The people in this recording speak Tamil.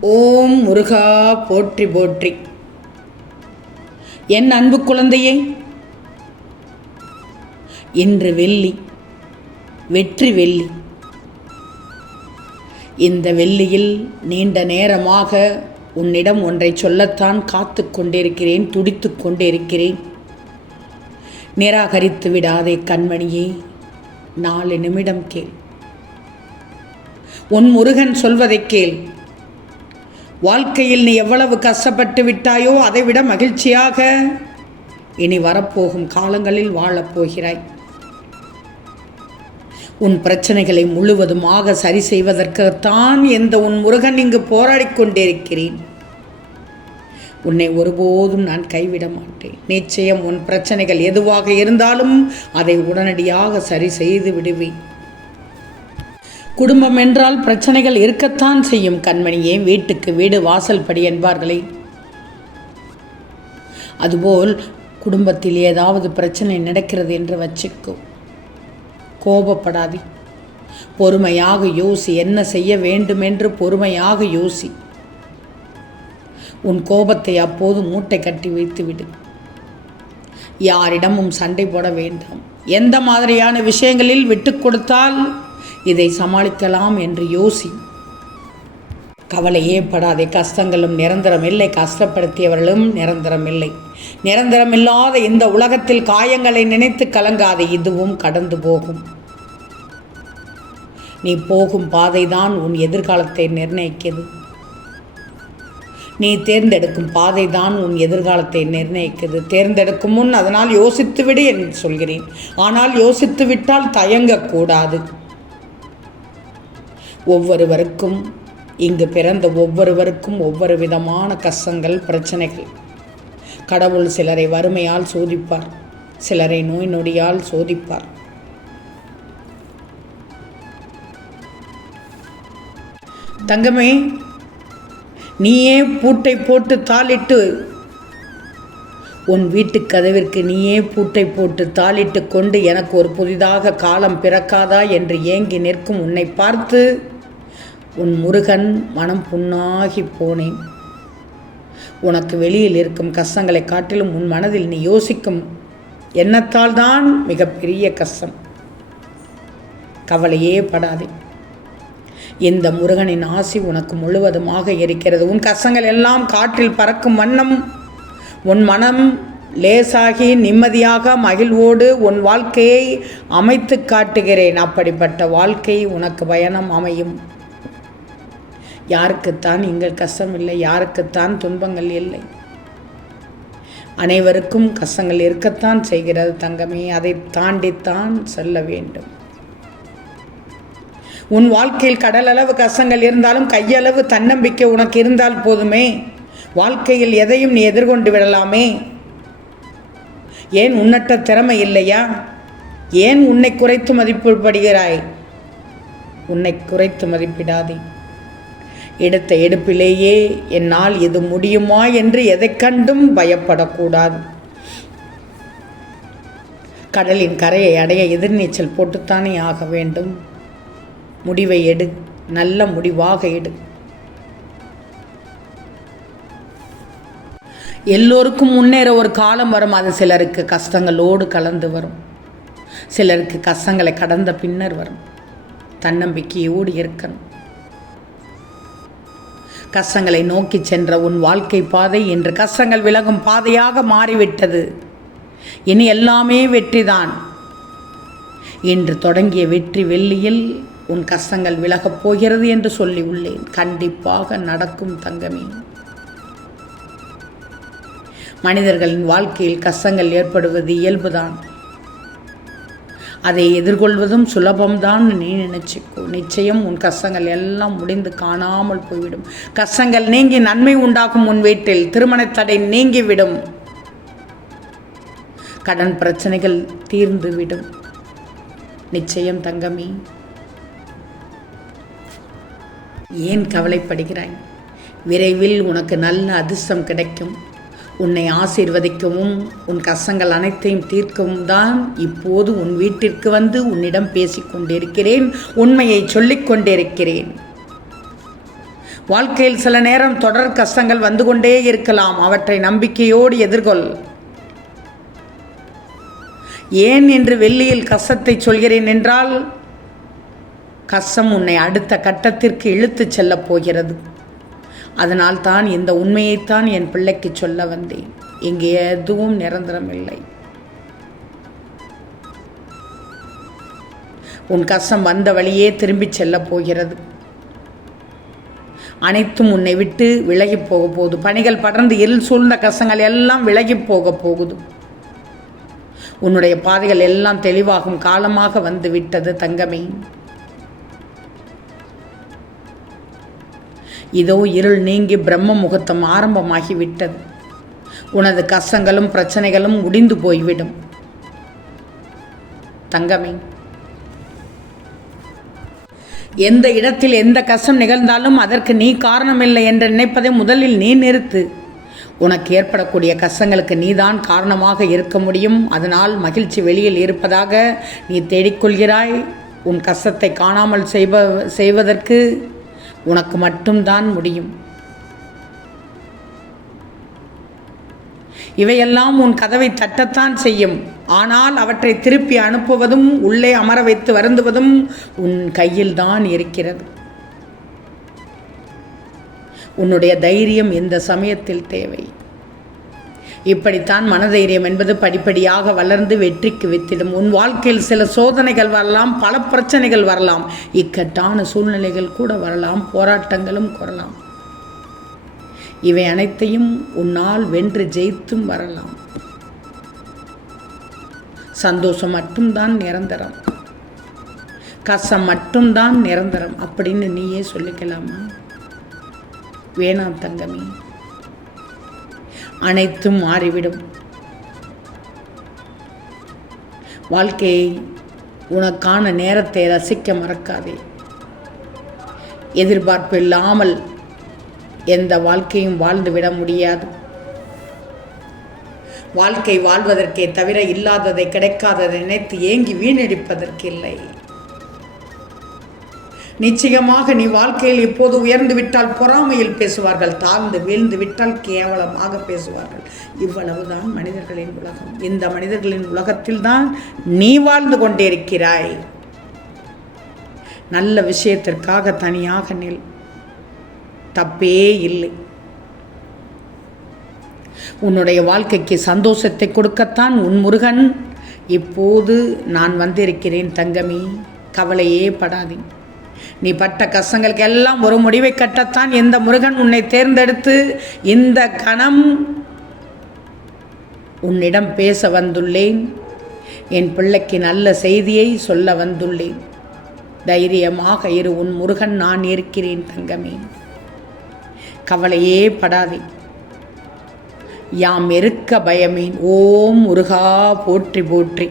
ஓம் முருகா போற்றி போற்றி. என் அன்பு குழந்தையே இன்று வெள்ளி வெற்றி வெள்ளி. இந்த வெள்ளியில் நீண்ட நேரமாக உன்னிடம் ஒன்றை சொல்லத்தான் காத்து கொண்டிருக்கிறேன் துடித்து கொண்டிருக்கிறேன். நிராகரித்து விடாதே கண்மணியே நாலு நிமிடம் கேள். உன் முருகன் சொல்வதைக் கேள். வாழ்க்கையில் நீ எவ்வளவு கஷ்டப்பட்டு விட்டாயோ அதைவிட மகிழ்ச்சியாக இனி வரப்போகும் காலங்களில் வாழப்போகிறாய் உன் பிரச்சனைகளை முழுவதுமாக சரி செய்வதற்குத்தான் எந்த உன் முருகன் இங்கு போராடிக் கொண்டிருக்கிறேன். உன்னை ஒருபோதும் நான் கைவிட மாட்டேன். நிச்சயம் உன் பிரச்சனைகள் எதுவாக இருந்தாலும் அதை உடனடியாக சரி செய்து விடுவேன். குடும்பம் என்றால் பிரச்சனைகள் இருக்கத்தான் செய்யும் கண்மணியே வீட்டுக்கு வீடு வாசல் படி என்பார்களே. அதுபோல் குடும்பத்தில் ஏதாவது பிரச்சனை நடக்கிறது என்று வச்சுக்கோ. கோபப்படாதே. பொறுமையாக யோசி என்ன செய்ய வேண்டும் என்று பொறுமையாக யோசி. உன் கோபத்தை அப்போது மூட்டை கட்டி வைத்துவிடு யாரிடமும் சண்டை போட வேண்டாம். எந்த மாதிரியான விஷயங்களில் விட்டு கொடுத்தால் இதை சமாளிக்கலாம் என்று யோசி. கவலையே படாதே கஷ்டங்களும் நிரந்தரம் இல்லை. கஷ்டப்படுத்தியவர்களும் நிரந்தரம் இல்லை. நிரந்தரமில்லாத இந்த உலகத்தில் காயங்களை நினைத்து கலங்காதே இதுவும் கடந்து போகும். நீ போகும் பாதைதான் உன் எதிர்காலத்தை நிர்ணயிக்கிறது. நீ தேர்ந்தெடுக்கும் பாதை தான் உன் எதிர்காலத்தை நிர்ணயிக்கிறது. தேர்ந்தெடுக்கும் முன் அதனால் யோசித்துவிடு என்று சொல்கிறேன். ஆனால் யோசித்து விட்டால் தயங்கக்கூடாது. ஒவ்வொருவருக்கும் இங்கு பிறந்த ஒவ்வொருவருக்கும் ஒவ்வொரு விதமான கஷ்டங்கள் பிரச்சனைகள். கடவுள் சிலரை வறுமையால் சோதிப்பார் சிலரை நோய் நொடியால் சோதிப்பார். தங்கமே நீயே பூட்டை போட்டு தாளிட்டு உன் வீட்டு கதவிற்கு நீயே பூட்டை போட்டு தாளிட்டு கொண்டு எனக்கு ஒரு புதிதாக காலம் பிறக்காதா என்று ஏங்கி நிற்கும் உன்னை பார்த்து உன் முருகன் மனம் புண்ணாகி போனேன். உனக்கு வெளியில் இருக்கும் கஷ்டங்களை காட்டிலும் உன் மனதில் நீ யோசிக்கும் எண்ணத்தால் தான் மிகப்பெரிய கஷ்டம். கவலையே படாதே. இந்த முருகனின் ஆசி உனக்கு முழுவதுமாக இருக்கிறது. உன் கஷ்டங்கள் எல்லாம் காற்றில் பறக்கும் வண்ணம். உன் மனம் லேசாகி நிம்மதியாக மகிழ்வோடு உன் வாழ்க்கையை அமைத்து காட்டுகிறேன். அப்படிப்பட்ட வாழ்க்கை உனக்கு பயணம் அமையும். யாருக்குத்தான் இங்கே கஷ்டம் இல்லை யாருக்குத்தான் துன்பங்கள் இல்லை. அனைவருக்கும் கஷ்டங்கள் இருக்கத்தான் செய்கிறது தங்கமே அதை தாண்டித்தான் செல்ல வேண்டும். உன் வாழ்க்கையில் கடலளவு கஷ்டங்கள் இருந்தாலும் கையளவு தன்னம்பிக்கை உனக்கு இருந்தால் போதுமே. வாழ்க்கையில் எதையும் நீ எதிர்கொண்டு விடலாமே? ஏன் உன்னற்ற திறமை இல்லையா? ஏன் உன்னை குறைத்து மதிப்பிடுபடுகிறாய் உன்னை குறைத்து மதிப்பிடாதே. எடுத்த எடுப்பிலேயே என்னால் இது முடியுமா என்று எதை கண்டும் பயப்படக்கூடாது. கடலின் கரையை அடைய எதிர்நீச்சல் போட்டுத்தானே ஆக வேண்டும். முடிவை எடு. நல்ல முடிவாக எடு. எல்லோருக்கும் முன்னேற ஒரு காலம் வரும். அது சிலருக்கு கஷ்டங்களோடு கலந்து வரும். சிலருக்கு கஷ்டங்களை கடந்த பின்னர் வரும். தன்னம்பிக்கையோடு இருக்கணும். கஷ்டங்களை நோக்கி சென்ற உன் வாழ்க்கை பாதை இன்று கஷ்டங்கள் விலகும் பாதையாக மாறிவிட்டது. இனி எல்லாமே வெற்றிதான். என்று தொடங்கிய வெற்றி வெள்ளியில் உன் கஷ்டங்கள் விலகப் போகிறது என்று சொல்லி உள்ளேன். கண்டிப்பாக நடக்கும் தங்கமே. மனிதர்களின் வாழ்க்கையில் கஷ்டங்கள் ஏற்படுவது இயல்புதான். அதை எதிர்கொள்வதும் சுலபம்தான் நீ நினைச்சிக்கோ. நிச்சயம் உன் கஷ்டங்கள் எல்லாம் முடிந்து காணாமல் போய்விடும். கஷ்டங்கள் நீங்கி நன்மை உண்டாகும் உன் வீட்டில் திருமணத் தடை நீங்கிவிடும். கடன் பிரச்சனைகள் தீர்ந்துவிடும். நிச்சயம் தங்கமே. ஏன் கவலைப்படுகிறாய்? விரைவில் உனக்கு நல்ல அதிர்ஷ்டம் கிடைக்கும். உன்னை ஆசீர்வதிக்கவும் உன் கஷ்டங்கள் அனைத்தையும் தீர்க்கவும் தான் இப்போது உன் வீட்டிற்கு வந்து உன்னிடம் பேசிக் கொண்டிருக்கிறேன் உண்மையை சொல்லிக் கொண்டிருக்கிறேன். வாழ்க்கையில் சில நேரம் தொடர் கஷ்டங்கள் வந்து கொண்டே இருக்கலாம் அவற்றை நம்பிக்கையோடு எதிர்கொள். ஏன் என்று வெள்ளியில் கஷ்டத்தை சொல்கிறேன் என்றால் கஷ்டம் உன்னை அடுத்த கட்டத்திற்கு இழுத்துச் செல்லப் போகிறது. அதனால் தான் இந்த உண்மையைத்தான் என் பிள்ளைக்கு சொல்ல வந்தேன். இங்கே எதுவும் நிரந்தரமில்லை. உன் கஷ்டம் வந்த வழியே திரும்பிச் செல்லப் போகிறது. அனைத்தும் உன்னை விட்டு விலகி போக போகுது. பணிகள் படர்ந்து இருள் சூழ்ந்த கஷ்டங்கள் எல்லாம் விலகி போக போகுது. உன்னுடைய பாதைகள் எல்லாம் தெளிவாகும் காலமாக வந்து விட்டது தங்கமே. இதோ இருள் நீங்கி பிரம்ம முகூர்த்தம் ஆரம்பமாகி விட்டது உனது கஷ்டங்களும் பிரச்சனைகளும் முடிந்து போய்விடும். தங்கமே எந்த இடத்தில் எந்த கஷ்டம் நிகழ்ந்தாலும் அதற்கு நீ காரணமில்லை என்று நினைப்பதை முதலில் நீ நிறுத்து. உனக்கு ஏற்படக்கூடிய கஷ்டங்களுக்கு நீதான் காரணமாக இருக்க முடியும். அதனால் மகிழ்ச்சி வெளியில் இருப்பதாக நீ தேடிக்கொள்கிறாய். உன் கஷ்டத்தை காணாமல் செய்வ செய்வதற்கு உனக்கு மட்டும்தான் முடியும். இவையெல்லாம் உன் கதவை தட்டத்தான் செய்யும். ஆனால் அவற்றை திருப்பி அனுப்புவதும் உள்ளே அமர வைத்து வருந்துவதும் உன் கையில்தான் இருக்கிறது. உன்னுடைய தைரியம் இந்த சமயத்தில் தேவை. இப்படித்தான் மனதைரியம் என்பது படிப்படியாக வளர்ந்து வெற்றிக்கு வித்திடும். உன் வாழ்க்கையில் சில சோதனைகள் வரலாம் பல பிரச்சனைகள் வரலாம். இக்கட்டான சூழ்நிலைகள் கூட வரலாம் போராட்டங்களும் குறலாம் இவை அனைத்தையும் உன்னால் வென்று ஜெயித்தும் வரலாம். சந்தோஷம் மட்டும்தான் நிரந்தரம். கசம் மட்டும்தான் நிரந்தரம் அப்படின்னு நீயே சொல்லிக்கலாமா? வேணாம் தங்கமே. அனைத்தும் மாறிவிடும். வாழ்க்கையை உனக்கான நேரத்தை ரசிக்க மறக்காதே. எதிர்பார்ப்பு இல்லாமல் எந்த வாழ்க்கையும் வாழ்ந்துவிட முடியாது. வாழ்க்கை வாழ்வதற்கே தவிர இல்லாததை கிடைக்காததை நினைத்து ஏங்கி வீணடிப்பதற்கில்லை. நிச்சயமாக நீ வாழ்க்கையில் இப்போது உயர்ந்து விட்டால் பொறாமையில் பேசுவார்கள் தாழ்ந்து வீழ்ந்து விட்டால் கேவலமாக பேசுவார்கள். இவ்வளவுதான் மனிதர்களின் உலகம். இந்த மனிதர்களின் உலகத்தில் தான் நீ வாழ்ந்து கொண்டிருக்கிறாய். நல்ல விஷயத்திற்காக தனியாக நில். தப்பே இல்லை. உன்னுடைய வாழ்க்கைக்கு சந்தோஷத்தை கொடுக்கத்தான் உன் முருகன். இப்போது நான் வந்திருக்கிறேன் தங்கமி. கவலையே படாதீன் நீ பட்ட கஷ்டங்களுக்கு எல்லாம் ஒரு முடிவை கட்டத்தான் இந்த முருகன் உன்னை தேர்ந்தெடுத்து இந்த கணம் உன்னிடம் பேச வந்துள்ளேன். என் பிள்ளைக்கு நல்ல செய்தியை சொல்ல வந்துள்ளேன். தைரியமாக இரு உன் முருகன் நான் இருக்கிறேன் தங்கமே. கவலையே படாதே. யாம் இருக்க பயமேன். ஓம் முருகா போற்றி போற்றி.